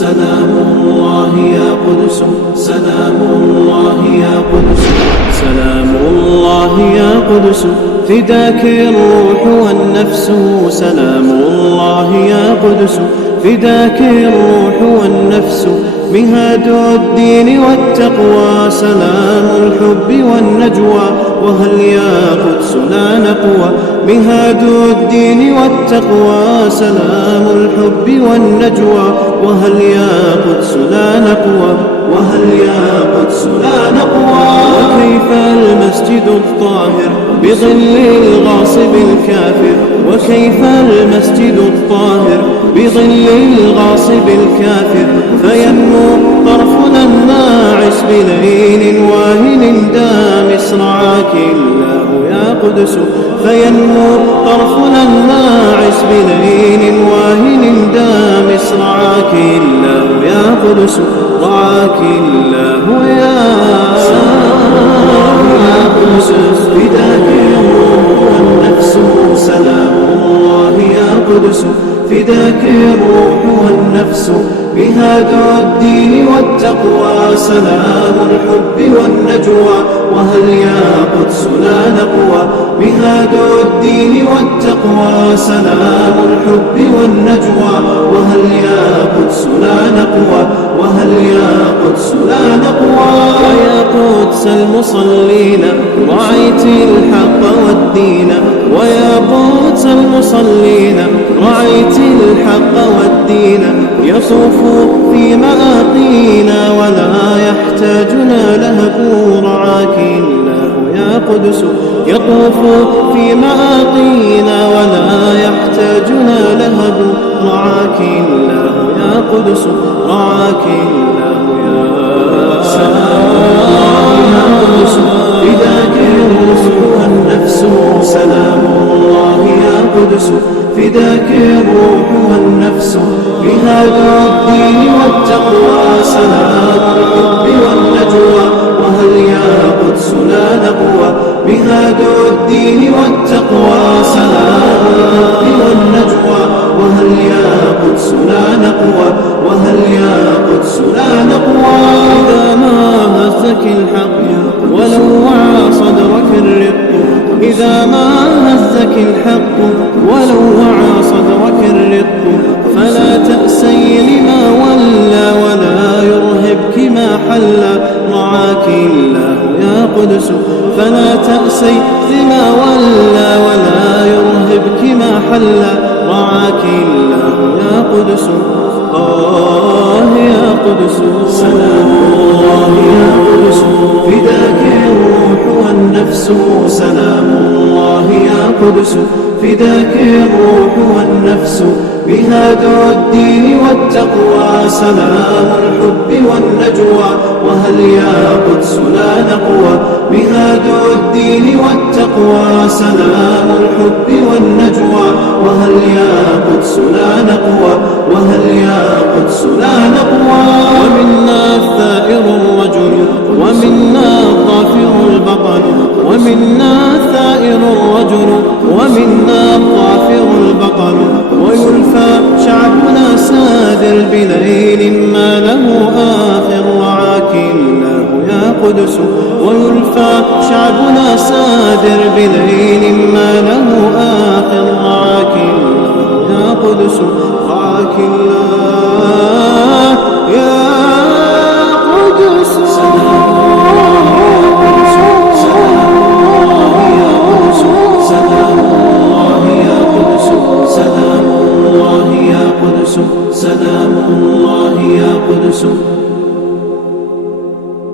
سلام الله يا قدس، سلام الله يا قدس، سلام الله يا قدس، فداك الروح والنفس. سلام الله يا قدس، فداك الروح والنفس، مهاد الدين والتقوى، سلام الحب والنجوى، وهل يا قدس لا نقوى. مهاد الدين والتقوى، سلام الحب والنجوى، وهل يا قدس لا نقوى، وهل يا قدس لا نقوى. وكيف المسجد الطاهر بظل الغاصب الكافر، وكيف المسجد الطاهر بظل الغاصب الكافر، فينمو طرفنا الناعس بليل واهن دامس، رعاك الله يا قدس. فينمو طرفنا الناعس بليل واهن دامس، رعاك الله يا قدس، رعاك الله يا قدس، فداك الروح والنفس. سلام الله يا قدس، فداك الروح والنفس، مهاد الدين والتقوى، سلام الحب والنجوى، وهل يا قدس لا نقوى. مهاد الدين والتقوى، سلام الحب والنجوى، وهل يا قدس لا نقوى، وهل يا قدس لا نقوى. ويا قدس المصلين رعيت الحق والدين، ويا قدس المصلين رعيت الحق والدين، يطوف في مآقينا ولا يحتاجنا لهب، رعاك الله يا قدس. يطوف في مآقينا ولا يحتاجنا لهب، رعاك الله يا قدس، رعاك الله يا سلام يا قدس، فداك الروح والنفس. سلام الله يا قدس، فداك الروح والنفس، مهاد الدين والتقوى، سلام الحب والنجوى، وهل يا قدس لا نقوى. مهاد الدين والتقوى، سلام الحب والنجوى، وهل يا قدس لا نقوى، وهل يا قدس لا نقوى. إذا ما هزك الحق ولوع صدرك الرق، إذا ما هزك الحق ولوع صدرك الرق، فلا تأسي لما ولى ولا يرهبك ما حل، رعاك الله يا قدس. فلا تأسي لما ولى ولا يرهبك ما حل، رعاك الله يا قدس. يا قدس، سلام الله يا قدس، فداك الروح والنفس. سلام الله يا قدس، فداك الروح والنفس، مهاد الدين والتقوى، سلام الحب والنجوى، وهل يا قدس لا نقوى. مهاد الدين والتقوى، سلام الحب والنجوى، وهل يا قدس لا نقوى، وهل يا قدس لا نقوى. ومنا الثائر الرجل، ومنا الظافر البطل، ومنا الثائر الرجل، ومنا الظافر البطل، ويلفى شعبنا سادر بليل ما له آخر، رعاك الله يا قدس. ويلفى شعبنا سادر بليل ما له آخر، رعاك الله يا قدس، رعاك الله يا قدس. سلام الله يا قدس، سلام الله يا قدس، سلام الله يا قدس، سلام الله يا قدس.